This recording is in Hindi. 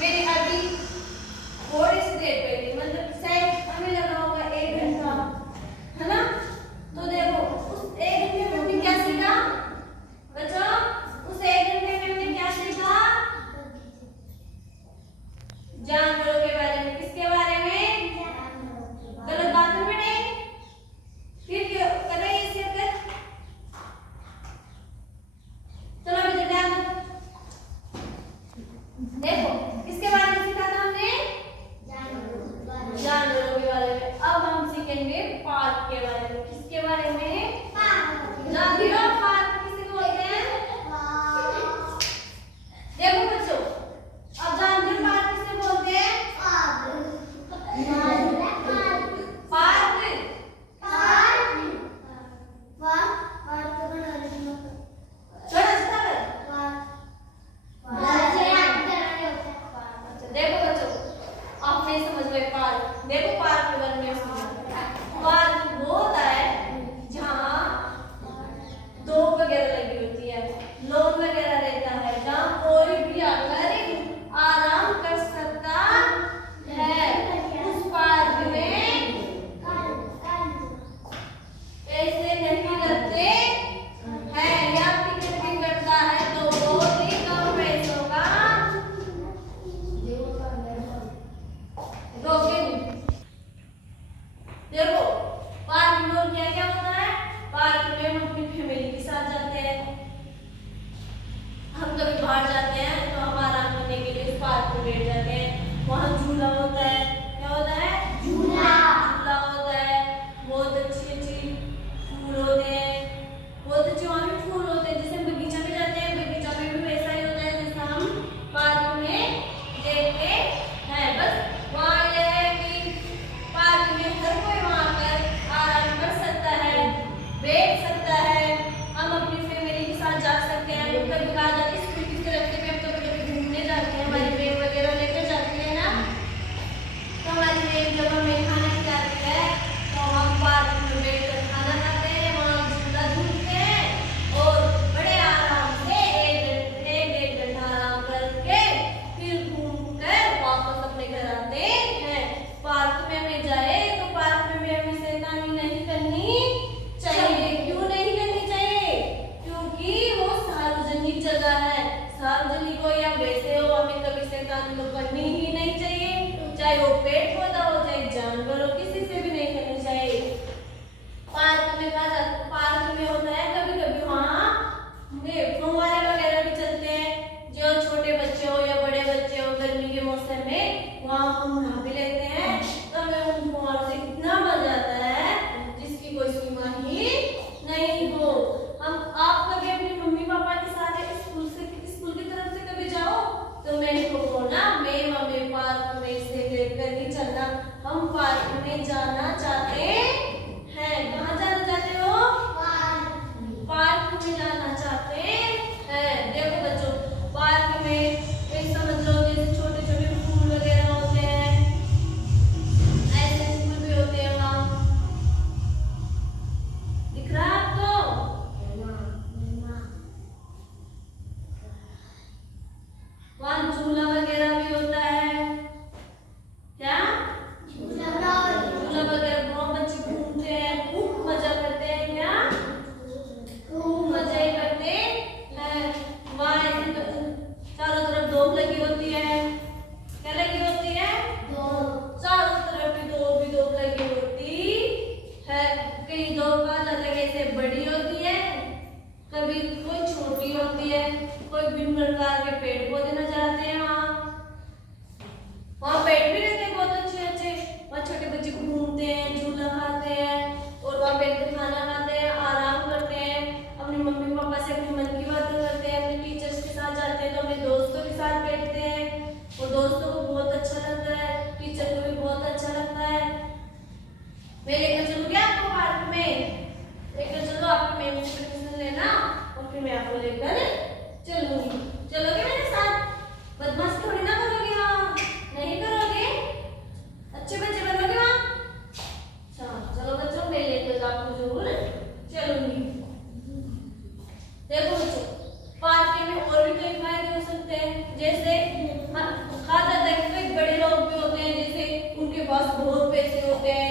मेरी अभी थोड़ी सी देर पहले मतलब शायद हमें लगा होगा 1 घंटा, है ना। तो देखो उस 1 घंटे में हमने क्या सीखा बच्चों? उस 1 घंटे में हमने क्या सीखा? जानवरों के बारे में। किसके बारे में? गलत बात नहीं बेटे, फिर क्यों कर रही है इसे कर? चलो अभी ध्यान दो। देखो किसके बारे में सीखा था हमने? जानवरों के बारे में। अब हम सीखेंगे पार्क के बारे में। किसके बारे में? जानती हो पार्क किसे बोलते हैं? देखो बच्चों, अब जानते हो पार्क किसे बोलते हैं? देखो पार्क के बारे में पार्क वो होता है जहाँ दो वगैरह लगी होती है, लोन वगैरह रहता है, जहाँ कोई भी आकर आराम कर सकता है। उस पार्क में पैसे नहीं लगते हैं या टिकट भी कटता है तो बहुत ही कम पैसों का देखो पार्क में क्या क्या होता है? पार्क में हम अपनी फैमिली के साथ जाते हैं। हम कभी बाहर जाते हैं तो हम आराम करने के लिए उस पार्क में बैठ जाते हैं। वहाँ झूला होता है। क्या होता है? झूला होता है। बहुत अच्छी फूल होते हैं, बहुत अच्छे वहाँ पे फूल होते हैं। जैसे हम बगीचा में जाते हैं, बगीचा में भी वैसा ही होता है जैसा हम पार्क में देखते हैं। बस वहाँ यह है कि पार्क में हर कोई वहाँ पर आराम कर सकता है, बैठ सकता है। हम अपनी फैमिली के साथ जा सकते हैं। कभी कहा जाता है स्कूल की तरफ से हम कभी घूमने जाते हैं, हमारी बैग वगैरह लेकर जाते हैं ना, तो हमारी बैग जब हमें खाना खिलाती है तो हम पार्क में बैठकर खाना खाते हैं, वहाँ झूला झूलते हैं और बड़े आराम से एक घंटा आराम करके फिर घूम कर वापस अपने घर आते हैं। पार्क में हमें जाए तो पार्क में भी हमें शैतानी नहीं करनी चाहिए। क्यों नहीं करनी चाहिए? क्योंकि वो सार्वजनिक जगह है। सार्वजनिक हो या वैसे हो, हमें कभी शैतानी तो करनी ही नहीं चाहिए। चाहे वो पेड़ पौधा हो, चाहे जानवर हो, किसी से भी नहीं करनी चाहिए। पार्क में कहा जाता, पार्क में होता है कभी कभी वहाँ फव्वारे वगैरह भी चलते हैं। जो छोटे बच्चे हो या बड़े बच्चे हो, गर्मी के मौसम में वहाँ हम नहा भी लेते हैं तो हमें उन फव्वारों से कितना मजा आता है जिसकी कोई सीमा ही नहीं हो। आप कभी अपने मम्मी पापा के साथ स्कूल की तरफ से कभी जाओ तो मैंने को बोलना मैं मम्मी पार्क में से लेकर ही चलना। हम पार्क में जाना चाहते हैं। कहाँ जाना चाहते हो? पार्क में जाना चाहते हैं। देखो बच्चों, पार्क में एक समझ लो जैसे छोटे छोटे फूल वगैरह होते हैं, ऐसे फूल भी होते हैं वहाँ। दिख रहा है आपको? वहाँ झूला वगैरह भी होता है। क्या? झूला वगैरह पास बहुत पैसे होते हैं